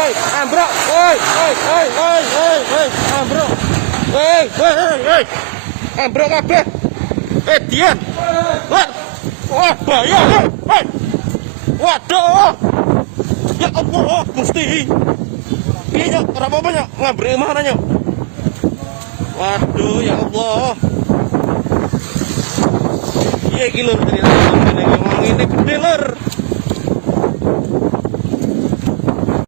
Woi, ambruk. Woi, ambruk. Woi. Ambruk kabeh. Dian. Wah, bahaya. Woi. Waduh. Ya Allah, Gusti. Piye nyok, ora apa-apa nyok, ngambruk mana nyok. Waduh, ya Allah. Iya iki lur, ternyata ngene gede lur.